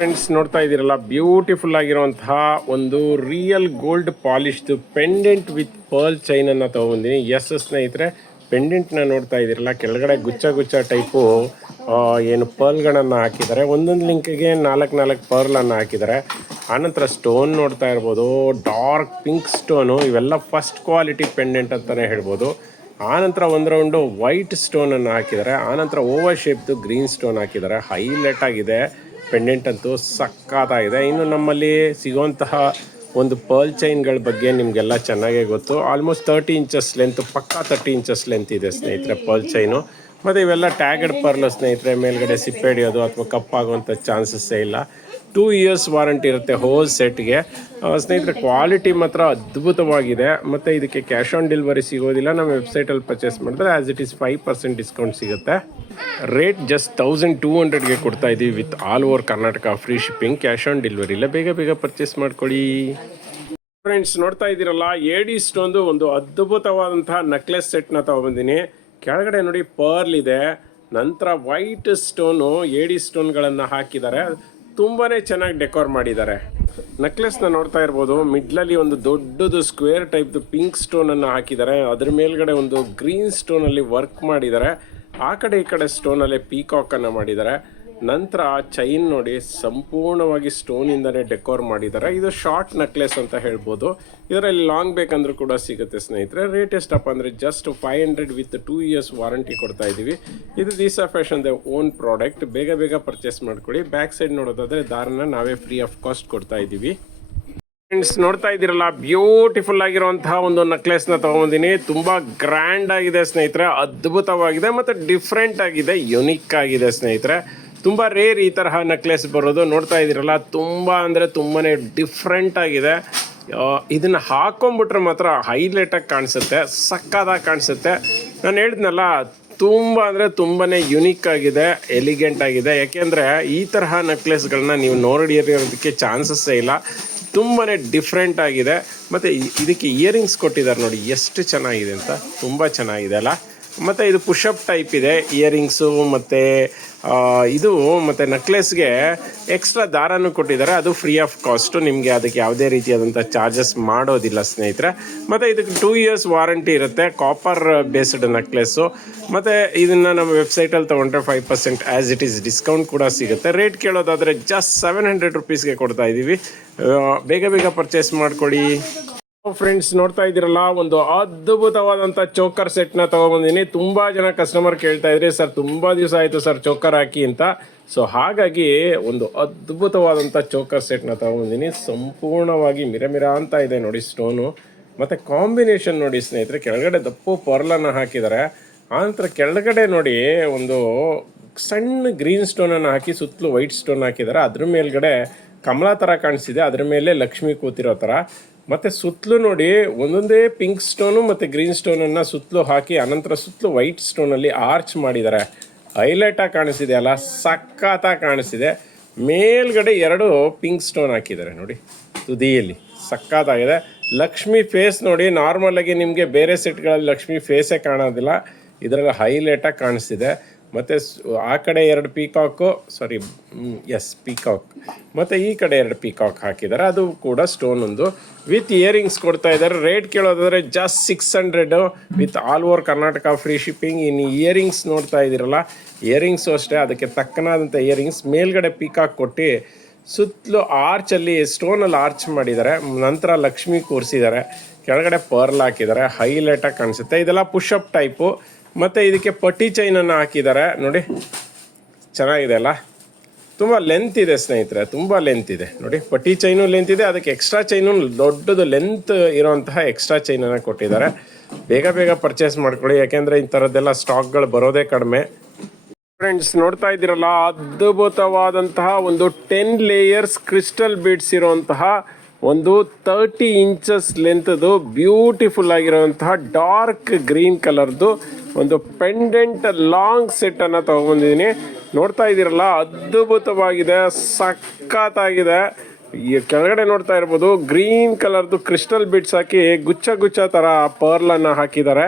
Friends ನೋಡ್ತಾ ಇದ್ದೀರಲ್ಲ beautiful ಆಗಿರುವಂತಹ ಒಂದು ರಿಯಲ್ ಗೋಲ್ಡ್ ಪಾಲಿಶ್ದು ಪೆಂಡೆಂಟ್ ವಿತ್ ಪರ್ಲ್ ಚೈನ್ ಅನ್ನ ತಗೊಂಡಿನಿ ಎಸ್ ಸ್ನೇಹಿತರೆ ಪೆಂಡೆಂಟ್ನ ನೋಡ್ತಾ ಇದ್ದೀರಲ್ಲ, ಕೆಳಗಡೆ ಗುಚ್ಚ ಗುಚ್ಚ ಟೈಪು ಏನು ಪರ್ಲ್ಗಳನ್ನು ಹಾಕಿದ್ದಾರೆ. ಒಂದೊಂದು ಲಿಂಕ್ಗೆ ನಾಲ್ಕು ನಾಲ್ಕು ಪರ್ಲನ್ನು ಹಾಕಿದ್ದಾರೆ. ಆನಂತರ ಸ್ಟೋನ್ ನೋಡ್ತಾ ಇರ್ಬೋದು ಡಾರ್ಕ್ ಪಿಂಕ್ ಸ್ಟೋನು ಇವೆಲ್ಲ ಫಸ್ಟ್ ಕ್ವಾಲಿಟಿ ಪೆಂಡೆಂಟ್ ಅಂತಲೇ ಹೇಳ್ಬೋದು. ಆನಂತರ ಒಂದು ರೌಂಡು ವೈಟ್ ಸ್ಟೋನನ್ನು ಹಾಕಿದ್ದಾರೆ. ಆನಂತರ ಓವರ್ ಶೇಪ್ದು ಗ್ರೀನ್ ಸ್ಟೋನ್ ಹಾಕಿದ್ದಾರೆ. ಹೈಲೈಟ್ ಆಗಿದೆ. ಪೆಂಡೆಂಟ್ ಅಂತೂ ಸಕ್ಕತ್ತಾಗಿದೆ ಇನ್ನು ನಮ್ಮಲ್ಲಿ ಸಿಗುವಂತಹ ಒಂದು ಪರ್ಲ್ ಚೈನ್ಗಳ ಬಗ್ಗೆ ನಿಮಗೆಲ್ಲ ಚೆನ್ನಾಗೇ ಗೊತ್ತು. ಆಲ್ಮೋಸ್ಟ್ ತರ್ಟಿ ಇಂಚಸ್ ಲೆಂತ್ ಪಕ್ಕಾ ತರ್ಟಿ ಇಂಚಸ್ ಲೆಂತ್ ಇದೆ ಸ್ನೇಹಿತರೆ ಪರ್ಲ್ ಚೈನು ಮತ್ತು ಇವೆಲ್ಲ ಟ್ಯಾಗಡ್ ಪರ್ಲ್ ಸ್ನೇಹಿತರೆ, ಮೇಲ್ಗಡೆ ಸಿಪ್ಪೆ ಹಿಡಿಯೋದು ಅಥವಾ ಕಪ್ಪಾಗುವಂಥ ಚಾನ್ಸಸ್ಸೇ ಇಲ್ಲ. ಟೂ ಇಯರ್ಸ್ ವಾರಂಟಿ ಇರುತ್ತೆ ಹೋಲ್ ಸೆಟ್ಗೆ. ಸ್ನೇಹಿತರೆ, ಕ್ವಾಲಿಟಿ ಮಾತ್ರ ಅದ್ಭುತವಾಗಿದೆ. ಮತ್ತು ಇದಕ್ಕೆ ಕ್ಯಾಶ್ ಆನ್ ಡೆಲಿವರಿ ಸಿಗೋದಿಲ್ಲ. ನಮ್ಮ ವೆಬ್ಸೈಟಲ್ಲಿ ಪರ್ಚೇಸ್ ಮಾಡಿದ್ರೆ as it is five percent discount ಸಿಗುತ್ತೆ. ರೇಟ್ ಜಸ್ಟ್ ತೌಸಂಡ್ ಟೂ ಹಂಡ್ರೆಡ್ಗೆ ಕೊಡ್ತಾ ಇದ್ದೀವಿ with all over Karnataka free shipping cash on delivery ಇಲ್ಲ, ಬೇಗ ಬೇಗ ಪರ್ಚೇಸ್ ಮಾಡ್ಕೊಳ್ಳಿ. ಫ್ರೆಂಡ್ಸ್ ನೋಡ್ತಾ ಇದ್ದೀರಲ್ಲ, ಏಡಿ ಸ್ಟೋನ್ದು ಒಂದು ಅದ್ಭುತವಾದಂತಹ ನೆಕ್ಲೆಸ್ ಸೆಟ್ನ ತಗೊಬಂದಿನಿ. ಕೆಳಗಡೆ ನೋಡಿ ಪರ್ಲ್ ಇದೆ. ನಂತರ ವೈಟ್ ಸ್ಟೋನು ಏಡಿ ಸ್ಟೋನ್ಗಳನ್ನು ಹಾಕಿದ್ದಾರೆ. ತುಂಬಾ ಚೆನ್ನಾಗಿ ಡೆಕೋರ್ ಮಾಡಿದ್ದಾರೆ. ನೆಕ್ಲೆಸ್ನ ನೋಡ್ತಾ ಇರ್ಬೋದು, ಮಿಡ್ಲಲ್ಲಿ ಒಂದು ದೊಡ್ಡದು ಸ್ಕ್ವೇರ್ ಟೈಪ್ದು ಪಿಂಕ್ ಸ್ಟೋನನ್ನು ಹಾಕಿದ್ದಾರೆ. ಅದ್ರ ಮೇಲ್ಗಡೆ ಒಂದು ಗ್ರೀನ್ ಸ್ಟೋನಲ್ಲಿ ವರ್ಕ್ ಮಾಡಿದ್ದಾರೆ. ಆ ಕಡೆ ಈ ಕಡೆ ಸ್ಟೋನಲ್ಲೇ ಪೀಕಾಕನ್ನು ಮಾಡಿದ್ದಾರೆ. ನಂತರ ಆ ಚೈನ್ ನೋಡಿ ಸಂಪೂರ್ಣವಾಗಿ ಸ್ಟೋನಿಂದನೇ ಡೆಕೋರ್ ಮಾಡಿದ್ದಾರೆ ಇದು ಶಾರ್ಟ್ ನೆಕ್ಲೆಸ್ ಅಂತ ಹೇಳ್ಬೋದು. ಇದರಲ್ಲಿ ಲಾಂಗ್ ಬೇಕಂದ್ರೂ ಕೂಡ ಸಿಗುತ್ತೆ ಸ್ನೇಹಿತರೆ. ರೇಟ್ ಎಷ್ಟಪ್ಪ ಅಂದರೆ just five hundred with two years warranty ಕೊಡ್ತಾ ಇದ್ದೀವಿ. ಇದು ದಿಸಾ ಫ್ಯಾಷನ್ ದ ಓನ್ ಪ್ರಾಡಕ್ಟ್ ಬೇಗ ಬೇಗ ಪರ್ಚೇಸ್ ಮಾಡ್ಕೊಳ್ಳಿ. ಬ್ಯಾಕ್ ಸೈಡ್ ನೋಡೋದಾದ್ರೆ ದಾರನ ನಾವೇ ಫ್ರೀ ಆಫ್ ಕಾಸ್ಟ್ ಕೊಡ್ತಾ ಇದ್ದೀವಿ. ಫ್ರೆಂಡ್ಸ್ ನೋಡ್ತಾ ಇದ್ದೀರಲ್ಲ ಬ್ಯೂಟಿಫುಲ್ ಆಗಿರುವಂತಹ ಒಂದು ನೆಕ್ಲೆಸ್ನ ತಗೊಂಬಂದಿನಿ. ತುಂಬಾ ಗ್ರ್ಯಾಂಡ್ ಆಗಿದೆ ಸ್ನೇಹಿತರೆ. ಅದ್ಭುತವಾಗಿದೆ ಮತ್ತು ಡಿಫ್ರೆಂಟ್ ಆಗಿದೆ ಯುನಿಕ್ ಆಗಿದೆ ಸ್ನೇಹಿತರೆ. ತುಂಬ ರೇರ್ ಈ ತರಹ ನೆಕ್ಲೆಸ್ ಬರೋದು. ನೋಡ್ತಾ ಇದ್ದೀರಲ್ಲ ತುಂಬ ಅಂದರೆ ತುಂಬಾ ಡಿಫ್ರೆಂಟ್ ಆಗಿದೆ. ಆ, ಇದನ್ನ ಹಾಕೊಂಡ್ಬಿಟ್ರೆ ಮಾತ್ರ ಹೈಲೈಟಾಗಿ ಕಾಣಿಸುತ್ತೆ ಸಕ್ಕದಾಗಿ ಕಾಣಿಸುತ್ತೆ. ನಾನು ಹೇಳಿದ್ನಲ್ಲ ತುಂಬ ಅಂದರೆ ತುಂಬಾ ಯುನೀಕ್ ಆಗಿದೆ ಎಲಿಗೆಂಟ್ ಆಗಿದೆ. ಯಾಕೆಂದರೆ ಈ ತರಹ ನೆಕ್ಲೆಸ್ಗಳನ್ನ ನೀವು ನೋಡಿರೋದಕ್ಕೆ ಚಾನ್ಸಸ್ಸೇ ಇಲ್ಲ. ತುಂಬಾ ಡಿಫ್ರೆಂಟ್ ಆಗಿದೆ. ಮತ್ತು ಇದಕ್ಕೆ ಇಯರಿಂಗ್ಸ್ ಕೊಟ್ಟಿದ್ದಾರೆ ನೋಡಿ ಎಷ್ಟು ಚೆನ್ನಾಗಿದೆ ಅಂತ. ತುಂಬ ಚೆನ್ನಾಗಿದೆ ಅಲ್ಲ? ಮತ್ತು ಇದು ಪುಷಪ್ ಟೈಪ್ ಇದೆ, ಇಯರಿಂಗ್ಸು ಮತ್ತು ಇದು ಮತ್ತು ನೆಕ್ಲೆಸ್ಗೆ ಎಕ್ಸ್ಟ್ರಾ ದಾರನೂ ಕೊಟ್ಟಿದ್ದಾರೆ. ಅದು ಫ್ರೀ ಆಫ್ ಕಾಸ್ಟು. ನಿಮಗೆ ಅದಕ್ಕೆ ಯಾವುದೇ ರೀತಿಯಾದಂಥ ಚಾರ್ಜಸ್ ಮಾಡೋದಿಲ್ಲ ಸ್ನೇಹಿತರೆ. ಮತ್ತು ಇದಕ್ಕೆ ಟೂ ಇಯರ್ಸ್ ವಾರಂಟಿ ಇರುತ್ತೆ ಕಾಪರ್ ಬೇಸ್ಡ್ ನೆಕ್ಲೆಸ್ಸು ಮತ್ತು ಇದನ್ನು ನಮ್ಮ ವೆಬ್ಸೈಟಲ್ಲಿ ತೊಗೊಂಡ್ರೆ five percent as it is discount ಕೂಡ ಸಿಗುತ್ತೆ. ರೇಟ್ ಕೇಳೋದಾದರೆ ಜಸ್ಟ್ ಸೆವೆನ್ ಹಂಡ್ರೆಡ್ ರುಪೀಸ್ಗೆ ಕೊಡ್ತಾ ಇದ್ದೀವಿ ಬೇಗ ಬೇಗ ಪರ್ಚೇಸ್ ಮಾಡ್ಕೊಡಿ ಫ್ರೆಂಡ್ಸ್ ನೋಡ್ತಾ ಇದ್ದೀರಲ್ಲ? ಒಂದು ಅದ್ಭುತವಾದಂಥ ಚೋಕರ್ ಸೆಟ್ನ ತಗೊಬಂದಿನಿ. ತುಂಬ ಜನ ಕಸ್ಟಮರ್ ಕೇಳ್ತಾ ಇದ್ರಿ, ಸರ್, ತುಂಬ ದಿವಸ ಆಯಿತು ಸರ್, ಚೋಕರ್ ಹಾಕಿ ಅಂತ. ಸೊ ಹಾಗಾಗಿ ಒಂದು ಅದ್ಭುತವಾದಂಥ ಚೋಕರ್ ಸೆಟ್ನ ತಗೊಬಂದಿನಿ. ಸಂಪೂರ್ಣವಾಗಿ ಮಿರಮಿರ ಅಂತ ಇದೆ ನೋಡಿ ಸ್ಟೋನು ಮತ್ತು ಕಾಂಬಿನೇಷನ್ ನೋಡಿ ಸ್ನೇಹಿತರೆ, ಕೆಳಗಡೆ ದಪ್ಪು ಪರ್ಲನ್ನು ಹಾಕಿದ್ದಾರೆ ಆನಂತರ ಕೆಳಗಡೆ ನೋಡಿ ಒಂದು ಸಣ್ಣ ಗ್ರೀನ್ ಸ್ಟೋನನ್ನು ಹಾಕಿ, ಸುತ್ತಲೂ ವೈಟ್ ಸ್ಟೋನ್ ಹಾಕಿದ್ದಾರೆ ಅದ್ರ ಮೇಲ್ಗಡೆ ಕಮಲ ಥರ ಕಾಣಿಸ್ತಿದೆ. ಅದ್ರ ಮೇಲೆ ಲಕ್ಷ್ಮಿ ಕೂತಿರೋ ಥರ ಮತ್ತು ಸುತ್ತಲೂ ನೋಡಿ ಒಂದೊಂದೇ ಪಿಂಕ್ ಸ್ಟೋನು ಮತ್ತು ಗ್ರೀನ್ ಸ್ಟೋನನ್ನು ಸುತ್ತಲೂ ಹಾಕಿ, ಅನಂತರ ಸುತ್ತಲೂ ವೈಟ್ ಸ್ಟೋನಲ್ಲಿ ಆರ್ಚ್ ಮಾಡಿದ್ದಾರೆ. ಹೈಲೈಟಾಗಿ ಕಾಣಿಸಿದೆ ಅಲ್ಲ, ಸಖತ್ತಾಗಿ ಕಾಣಿಸಿದೆ ಮೇಲ್ಗಡೆ ಎರಡು ಪಿಂಕ್ ಸ್ಟೋನ್ ಹಾಕಿದ್ದಾರೆ ನೋಡಿ, ತುದಿಯಲ್ಲಿ. ಸಖತ್ತಾಗಿದೆ. ಲಕ್ಷ್ಮಿ ಫೇಸ್ ನೋಡಿ ನಾರ್ಮಲಾಗಿ ನಿಮಗೆ ಬೇರೆ ಸೆಟ್ಗಳಲ್ಲಿ ಲಕ್ಷ್ಮಿ ಫೇಸೇ ಕಾಣೋದಿಲ್ಲ. ಇದರಲ್ಲಿ ಹೈಲೈಟಾಗಿ ಕಾಣಿಸ್ತಿದೆ. ಮತ್ತು ಆ ಕಡೆ ಎರಡು ಪೀಕಾಕು ಸಾರಿ ಎಸ್ ಪೀಕಾಕ್ ಮತ್ತು ಈ ಕಡೆ ಎರಡು ಪೀಕಾಕ್ ಹಾಕಿದ್ದಾರೆ. ಅದು ಕೂಡ ಸ್ಟೋನ್ ಒಂದು. ವಿತ್ ಇಯರಿಂಗ್ಸ್ ಕೊಡ್ತಾ ಇದ್ದಾರೆ. Rate ಕೇಳೋದಾದರೆ just six hundred with all over Karnataka free shipping ಇನ್ನು ಇಯರಿಂಗ್ಸ್ ನೋಡ್ತಾ ಇದ್ದೀರಲ್ಲ. ಇಯರಿಂಗ್ಸು ಅಷ್ಟೇ. ಅದಕ್ಕೆ ತಕ್ಕನಾದಂಥ ಇಯರಿಂಗ್ಸ್ ಮೇಲ್ಗಡೆ ಪೀಕಾಕ್ ಕೊಟ್ಟು ಸುತ್ತಲೂ ಆರ್ಚಲ್ಲಿ ಸ್ಟೋನಲ್ಲಿ ಆರ್ಚ್ ಮಾಡಿದ್ದಾರೆ. ನಂತರ ಲಕ್ಷ್ಮಿ ಕೂರಿಸಿದ್ದಾರೆ. ಕೆಳಗಡೆ ಪರ್ಲ್ ಹಾಕಿದ್ದಾರೆ. ಹೈಲೈಟಾಗಿ ಕಾಣಿಸುತ್ತೆ. ಇದೆಲ್ಲ ಪುಷಪ್ ಟೈಪು ಮತ್ತು ಇದಕ್ಕೆ ಪಟ್ಟಿ ಚೈನನ್ನು ಹಾಕಿದ್ದಾರೆ. ನೋಡಿ ಚೆನ್ನಾಗಿದೆ ಅಲ್ಲ ತುಂಬ ಲೆಂತ್ ಇದೆ ಸ್ನೇಹಿತರೆ, ತುಂಬ ಲೆಂತ್ ಇದೆ. ನೋಡಿ, ಪಟ್ಟಿ ಚೈನು ಲೆಂತ್ ಇದೆ, ಅದಕ್ಕೆ ಎಕ್ಸ್ಟ್ರಾ ಚೈನು ದೊಡ್ಡದು ಲೆಂತ್ ಇರುವಂತಹ ಎಕ್ಸ್ಟ್ರಾ ಚೈನನ್ನು ಕೊಟ್ಟಿದ್ದಾರೆ. ಬೇಗ ಬೇಗ ಪರ್ಚೇಸ್ ಮಾಡ್ಕೊಳ್ಳಿ, ಯಾಕೆಂದರೆ ಈ ಥರದ್ದೆಲ್ಲ ಸ್ಟಾಕ್ಗಳು ಬರೋದೇ ಕಡಿಮೆ. ಫ್ರೆಂಡ್ಸ್ ನೋಡ್ತಾ ಇದ್ದೀರಲ್ಲ, ಅದ್ಭುತವಾದಂತಹ ಒಂದು ಟೆನ್ ಲೇಯರ್ಸ್ ಕ್ರಿಸ್ಟಲ್ ಬೀಡ್ಸ್ ಇರುವಂತಹ ಒಂದು ತರ್ಟಿ ಇಂಚಸ್ ಲೆಂತ್ದು ಬ್ಯೂಟಿಫುಲ್ ಆಗಿರುವಂತಹ ಡಾರ್ಕ್ ಗ್ರೀನ್ ಕಲರ್ದು ಒಂದು ಪೆಂಡೆಂಟ್ ಲಾಂಗ್ ಸೆಟ್ ಅನ್ನ ತಗೊಂಡಿದ್ದೀನಿ ನೋಡ್ತಾ ಇದ್ದೀರಲ್ಲ, ಅದ್ಭುತವಾಗಿದೆ, ಸಖತ್ತಾಗಿದೆ. ಈ ಕೆಳಗಡೆ ನೋಡ್ತಾ ಇರ್ಬೋದು ಗ್ರೀನ್ ಕಲರ್ದು ಕ್ರಿಸ್ಟಲ್ ಬಿಟ್ಸ್ ಹಾಕಿ ಗುಚ್ಚ ಗುಚ್ಚ ಥರ ಪರ್ಲನ್ನು ಹಾಕಿದ್ದಾರೆ.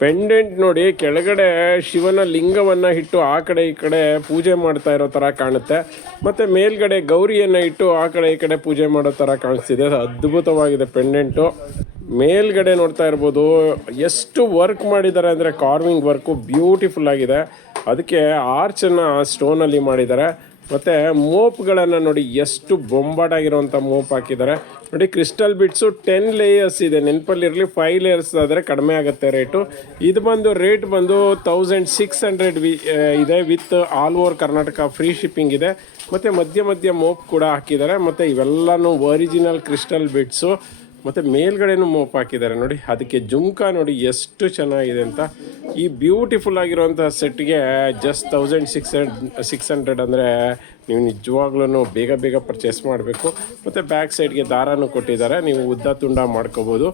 ಪೆಂಡೆಂಟ್ ನೋಡಿ ಕೆಳಗಡೆ ಶಿವನ ಲಿಂಗವನ್ನ ಇಟ್ಟು ಆ ಕಡೆ ಈ ಕಡೆ ಪೂಜೆ ಮಾಡ್ತಾ ಇರೋ ತರ ಕಾಣುತ್ತೆ. ಮತ್ತೆ ಮೇಲ್ಗಡೆ ಗೌರಿಯನ್ನ ಇಟ್ಟು ಆ ಕಡೆ ಈ ಕಡೆ ಪೂಜೆ ಮಾಡೋ ತರ ಕಾಣಿಸ್ತಿದೆ. ಅದ್ಭುತವಾಗಿದೆ ಪೆಂಡೆಂಟು. ಮೇಲ್ಗಡೆ ನೋಡ್ತಾ ಇರ್ಬೋದು ಎಷ್ಟು ವರ್ಕ್ ಮಾಡಿದ್ದಾರೆ ಅಂದರೆ ಕಾರ್ವಿಂಗ್ ವರ್ಕು ಬ್ಯೂಟಿಫುಲ್ ಆಗಿದೆ. ಅದಕ್ಕೆ ಆರ್ಚನ್ನು ಸ್ಟೋನಲ್ಲಿ ಮಾಡಿದ್ದಾರೆ. ಮತ್ತು ಮೋಪ್ಗಳನ್ನು ನೋಡಿ ಎಷ್ಟು ಬೊಂಬಾಟಾಗಿರುವಂಥ ಮೋಪ್ ಹಾಕಿದ್ದಾರೆ. ನೋಡಿ ಕ್ರಿಸ್ಟಲ್ ಬಿಟ್ಸು ಟೆನ್ ಲೇಯರ್ಸ್ ಇದೆ. ನೆನಪಲ್ಲಿರಲಿ ಫೈವ್ ಲೇಯರ್ಸ್ ಆದರೆ ಕಡಿಮೆ ಆಗುತ್ತೆ ರೇಟು ಇದು ಬಂದು ರೇಟ್ ಬಂದು ತೌಸಂಡ್ ಸಿಕ್ಸ್ ಹಂಡ್ರೆಡ್ ವಿ ಇದೆ with all over Karnataka free shipping ಇದೆ. ಮತ್ತು ಮಧ್ಯ ಮಧ್ಯ ಮೋಪ್ ಕೂಡ ಹಾಕಿದ್ದಾರೆ. ಮತ್ತು ಇವೆಲ್ಲನೂ ಒರಿಜಿನಲ್ ಕ್ರಿಸ್ಟಲ್ ಬಿಟ್ಸು. ಮತ್ತು ಮೇಲ್ಗಡೆನೂ ಮೋಪ್ ಹಾಕಿದ್ದಾರೆ. ನೋಡಿ, ಅದಕ್ಕೆ ಜುಮ್ಕಾ ನೋಡಿ ಎಷ್ಟು ಚೆನ್ನಾಗಿದೆ ಅಂತ. ಈ ಬ್ಯೂಟಿಫುಲ್ ಆಗಿರುವಂಥ ಸೆಟ್ಗೆ just thousand six six hundred ಅಂದರೆ ನೀವು ನಿಜವಾಗ್ಲೂ ಬೇಗ ಬೇಗ ಪರ್ಚೇಸ್ ಮಾಡಬೇಕು. ಮತ್ತು ಬ್ಯಾಕ್ ಸೈಡ್ಗೆ ದಾರನೂ ಕೊಟ್ಟಿದ್ದಾರೆ. ನೀವು ಉದ್ದ ತುಂಡ ಮಾಡ್ಕೋಬೋದು.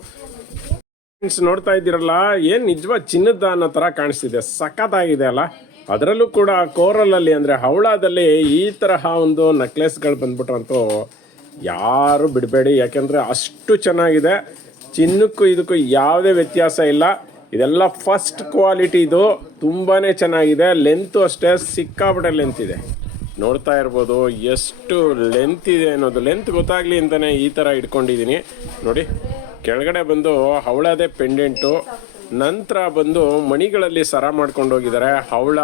ಫ್ರೆಂಡ್ಸ್ ನೋಡ್ತಾ ಇದ್ದೀರಲ್ಲ, ಏನು ನಿಜವಾ ಚಿನ್ನದ ಅನ್ನೋ ಥರ ಕಾಣಿಸ್ತಿದೆ. ಸಖತ್ತಾಗಿದೆ ಅಲ್ಲ. ಅದರಲ್ಲೂ ಕೂಡ ಕೋರಲಲ್ಲಿ ಅಂದರೆ ಹವಳದಲ್ಲಿ ಈ ತರಹ ಒಂದು ನೆಕ್ಲೆಸ್ಗಳು ಬಂದ್ಬಿಟ್ರಂತೂ ಯಾರು ಬಿಡಬೇಡಿ, ಯಾಕೆಂದರೆ ಅಷ್ಟು ಚೆನ್ನಾಗಿದೆ. ಚಿನ್ನಕ್ಕೂ ಇದಕ್ಕೂ ಯಾವುದೇ ವ್ಯತ್ಯಾಸ ಇಲ್ಲ. ಇದೆಲ್ಲ ಫಸ್ಟ್ ಕ್ವಾಲಿಟಿ ಇದು. ತುಂಬಾ ಚೆನ್ನಾಗಿದೆ. ಲೆಂತು ಅಷ್ಟೇ, ಸಿಕ್ಕಾಪಟ್ಟೆ ಲೆಂತ್ ಇದೆ. ನೋಡ್ತಾ ಇರ್ಬೋದು, ಎಷ್ಟು ಲೆಂತ್ ಇದೆ ಅನ್ನೋದು. ಲೆಂತ್ ಗೊತ್ತಾಗ್ಲಿ ಅಂತಲೇ ಈ ಥರ ಇಟ್ಕೊಂಡಿದ್ದೀನಿ. ನೋಡಿ, ಕೆಳಗಡೆ ಬಂದು ಹವಳದೇ ಪೆಂಡೆಂಟು ನಂತರ ಬಂದು ಮಣಿಗಳಲ್ಲಿ ಸರ ಮಾಡ್ಕೊಂಡೋಗಿದ್ದಾರೆ. ಹವಳ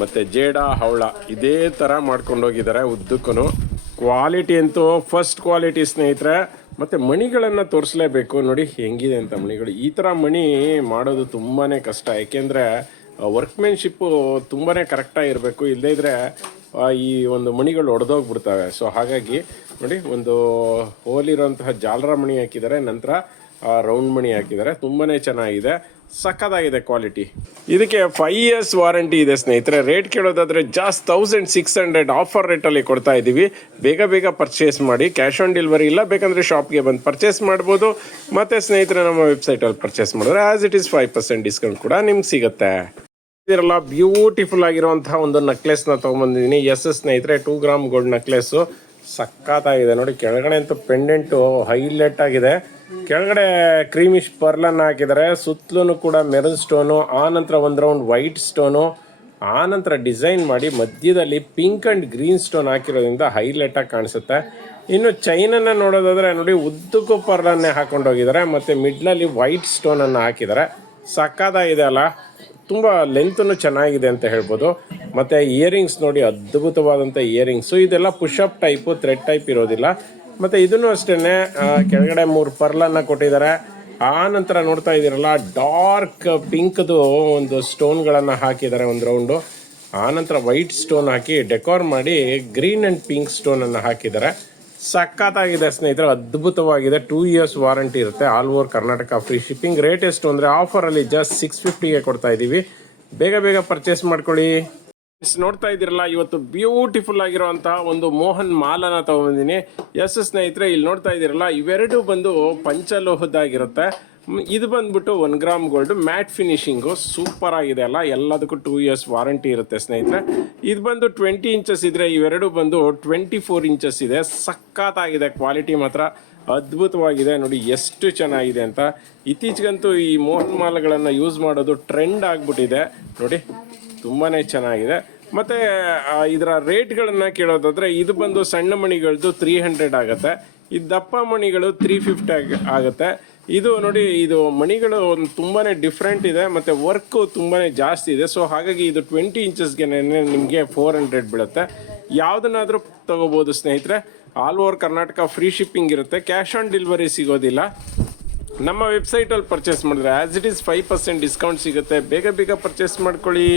ಮತ್ತು ಜೇಡ ಹವಳ, ಇದೇ ಥರ ಮಾಡ್ಕೊಂಡೋಗಿದ್ದಾರೆ ಉದ್ದಕ್ಕೂ ಕ್ವಾಲಿಟಿ ಅಂತೂ ಫಸ್ಟ್ ಕ್ವಾಲಿಟಿ ಸ್ನೇಹಿತರೆ, ಮತ್ತು ಮಣಿಗಳನ್ನು ತೋರಿಸಲೇಬೇಕು. ನೋಡಿ ಹೆಂಗಿದೆ ಅಂತ ಮಣಿಗಳು. ಈ ಥರ ಮಣಿ ಮಾಡೋದು ತುಂಬಾ ಕಷ್ಟ. ಏಕೆಂದರೆ ವರ್ಕ್ಮೆನ್ಶಿಪ್ಪು ತುಂಬಾ ಕರೆಕ್ಟಾಗಿ ಇರಬೇಕು. ಇಲ್ಲದೇ ಇದ್ದರೆ ಈ ಒಂದು ಮಣಿಗಳು ಒಡೆದೋಗ್ಬಿಡ್ತವೆ. ಸೊ ಹಾಗಾಗಿ ನೋಡಿ ಒಂದು ಹೋಲಿರುವಂತಹ ಜಾಲರ ಮಣಿ ಹಾಕಿದ್ದಾರೆ. ನಂತರ ರೌಂಡ್ ಮಣಿ ಹಾಕಿದ್ದಾರೆ. ತುಂಬಾ ಚೆನ್ನಾಗಿದೆ. ಸಖತ್ತಾಗಿದೆ ಕ್ವಾಲಿಟಿ. ಇದಕ್ಕೆ ಫೈವ್ ಇಯರ್ಸ್ ವಾರಂಟಿ ಇದೆ ಸ್ನೇಹಿತರೆ. Rate ಕೇಳೋದಾದ್ರೆ just thousand six hundred offer ರೇಟಲ್ಲಿ ಕೊಡ್ತಾ ಇದ್ದೀವಿ. ಬೇಗ ಬೇಗ ಪರ್ಚೇಸ್ ಮಾಡಿ ಕ್ಯಾಶ್ ಆನ್ ಡೆಲಿವರಿ ಇಲ್ಲ, ಬೇಕಂದರೆ ಶಾಪ್ಗೆ ಬಂದು ಪರ್ಚೇಸ್ ಮಾಡ್ಬೋದು. ಮತ್ತು ಸ್ನೇಹಿತರೆ, ನಮ್ಮ ವೆಬ್ಸೈಟಲ್ಲಿ ಪರ್ಚೇಸ್ ಮಾಡಿದ್ರೆ as it is five percent discount ಕೂಡ ನಿಮ್ಗೆ ಸಿಗುತ್ತೆ. ಇದಿರಲ್ಲ ಬ್ಯೂಟಿಫುಲ್ ಆಗಿರುವಂತಹ ಒಂದು ನೆಕ್ಲೆಸ್ನ ತೊಗೊಂಬಂದಿದ್ದೀನಿ. ಎಸ್ ಎಸ್ ಸ್ನೇಹಿತರೆ ಟೂ ಗ್ರಾಮ್ ಗೋಲ್ಡ್ ನೆಕ್ಲೆಸ್ಸು ಸಖತ್ತಾಗಿದೆ. ನೋಡಿ, ಕೆಳಗಡೆ ಅಂತೂ ಪೆಂಡೆಂಟು ಹೈಲೈಟ್ ಆಗಿದೆ. ಕೆಳಗಡೆ ಕ್ರೀಮಿಶ್ ಪರ್ಲನ್ನು ಹಾಕಿದ್ದಾರೆ. ಸುತ್ತಲೂ ಕೂಡ ಮೆರಲ್ ಸ್ಟೋನು, ಆ ನಂತರ ಒಂದು ರೌಂಡ್ ವೈಟ್ ಸ್ಟೋನು, ಆ ನಂತರ ಡಿಸೈನ್ ಮಾಡಿ ಮಧ್ಯದಲ್ಲಿ ಪಿಂಕ್ ಅಂಡ್ ಗ್ರೀನ್ ಸ್ಟೋನ್ ಹಾಕಿರೋದ್ರಿಂದ ಹೈಲೈಟ್ ಆಗಿ ಕಾಣಿಸುತ್ತೆ. ಇನ್ನು ಚೈನನ್ನು ನೋಡೋದಾದ್ರೆ ನೋಡಿ, ಉದ್ದಕ್ಕೂ ಪರ್ಲನ್ನೇ ಹಾಕೊಂಡು ಹೋಗಿದ್ದಾರೆ. ಮತ್ತು ಮಿಡ್ಲಲ್ಲಿ ವೈಟ್ ಸ್ಟೋನನ್ನು ಹಾಕಿದ್ದಾರೆ. ಸಕ್ಕತ್ತಾಗಿದೆ ಅಲ್ಲ. ತುಂಬ ಲೆಂತೂ ಚೆನ್ನಾಗಿದೆ ಅಂತ ಹೇಳ್ಬೋದು. ಮತ್ತು ಇಯರಿಂಗ್ಸ್ ನೋಡಿ ಅದ್ಭುತವಾದಂಥ ಇಯರಿಂಗ್ಸು. ಇದೆಲ್ಲ ಪುಷಪ್ ಟೈಪು, ಥ್ರೆಡ್ ಟೈಪ್ ಇರೋದಿಲ್ಲ. ಮತ್ತು ಇದನ್ನು ಅಷ್ಟೇನೆ ಕೆಳಗಡೆ ಮೂರು ಪರ್ಲನ್ನು ಕೊಟ್ಟಿದ್ದಾರೆ. ಆ ನಂತರ ನೋಡ್ತಾ ಇದ್ದೀರಲ್ಲ, ಡಾರ್ಕ್ ಪಿಂಕ್ದು ಒಂದು ಸ್ಟೋನ್ಗಳನ್ನು ಹಾಕಿದ್ದಾರೆ ಒಂದು ರೌಂಡು. ಆ ನಂತರ ವೈಟ್ ಸ್ಟೋನ್ ಹಾಕಿ ಡೆಕೋರ್ ಮಾಡಿ ಗ್ರೀನ್ ಆ್ಯಂಡ್ ಪಿಂಕ್ ಸ್ಟೋನನ್ನು ಹಾಕಿದ್ದಾರೆ. ಸಖತ್ತಾಗಿದೆ ಸ್ನೇಹಿತರೆ, ಅದ್ಭುತವಾಗಿದೆ. ಟೂ ಇಯರ್ಸ್ ವಾರಂಟಿ ಇರುತ್ತೆ all over Karnataka free shipping rate ಎಷ್ಟು ಅಂದರೆ ಆಫರಲ್ಲಿ ಜಸ್ಟ್ ಸಿಕ್ಸ್ ಫಿಫ್ಟಿಗೆ ಕೊಡ್ತಾ ಇದ್ದೀವಿ ಬೇಗ ಬೇಗ ಪರ್ಚೇಸ್ ಮಾಡ್ಕೊಳ್ಳಿ. ನೋಡ್ತಾ ಇದ್ದೀರಲ್ಲ, ಇವತ್ತು ಬ್ಯೂಟಿಫುಲ್ ಆಗಿರುವಂತಹ ಒಂದು ಮೋಹನ್ ಮಾಲನ ತಗೊಂಡಿದ್ದೀನಿ ಎಸ್ ಸ್ನೇಹಿತರೆ, ಇಲ್ಲಿ ನೋಡ್ತಾ ಇದ್ದೀರಲ್ಲ, ಇವೆರಡು ಬಂದು ಪಂಚಲೋಹದ್ದಾಗಿರುತ್ತೆ ಇದು ಬಂದ್ಬಿಟ್ಟು one gram gold matte finishing super ಆಗಿದೆ ಅಲ್ಲ. ಎಲ್ಲದಕ್ಕೂ ಟೂ ಇಯರ್ಸ್ ವಾರಂಟಿ ಇರುತ್ತೆ ಸ್ನೇಹಿತರೆ. ಇದು ಬಂದು ಟ್ವೆಂಟಿ ಇಂಚಸ್ ಇದ್ರೆ, ಇವೆರಡು ಬಂದು ಟ್ವೆಂಟಿ ಫೋರ್ ಇಂಚಸ್ ಇದೆ. ಸಖತ್ತಾಗಿದೆ ಕ್ವಾಲಿಟಿ ಮಾತ್ರ. ಅದ್ಭುತವಾಗಿದೆ. ನೋಡಿ, ಎಷ್ಟು ಚೆನ್ನಾಗಿದೆ ಅಂತ. ಇತ್ತೀಚೆಗಂತೂ ಈ ಮೋಹನ್ ಮಾಲಗಳನ್ನು ಯೂಸ್ ಮಾಡೋದು ಟ್ರೆಂಡ್ ಆಗಿಬಿಟ್ಟಿದೆ. ನೋಡಿ ತುಂಬಾ ಚೆನ್ನಾಗಿದೆ. ಮತ್ತು ಇದರ ರೇಟ್ಗಳನ್ನು ಕೇಳೋದಾದರೆ, ಇದು ಬಂದು ಸಣ್ಣ ಮಣಿಗಳದ್ದು ತ್ರೀ ಹಂಡ್ರೆಡ್ ಆಗುತ್ತೆ. ಈ ದಪ್ಪ ಮಣಿಗಳು ತ್ರೀ ಫಿಫ್ಟಿ ಆಗುತ್ತೆ. ಇದು ನೋಡಿ, ಇದು ಮಣಿಗಳು ಒಂದು ತುಂಬಾ ಡಿಫ್ರೆಂಟ್ ಇದೆ, ಮತ್ತು ವರ್ಕು ತುಂಬಾ ಜಾಸ್ತಿ ಇದೆ. ಸೊ ಹಾಗಾಗಿ ಇದು ಟ್ವೆಂಟಿ ಇಂಚಸ್ಗೆ ನಿಮಗೆ ಫೋರ್ ಹಂಡ್ರೆಡ್ ಬೀಳುತ್ತೆ. ಯಾವುದನ್ನಾದರೂ ತಗೋಬೋದು ಸ್ನೇಹಿತರೆ. All over Karnataka free shipping ಇರುತ್ತೆ. ಕ್ಯಾಶ್ ಆನ್ ಡೆಲಿವರಿ ಸಿಗೋದಿಲ್ಲ. ನಮ್ಮ ವೆಬ್ಸೈಟಲ್ಲಿ ಪರ್ಚೇಸ್ ಮಾಡಿದ್ರೆ as it is five percent discount ಸಿಗುತ್ತೆ. ಬೇಗ ಬೇಗ ಪರ್ಚೇಸ್ ಮಾಡ್ಕೊಳ್ಳಿ.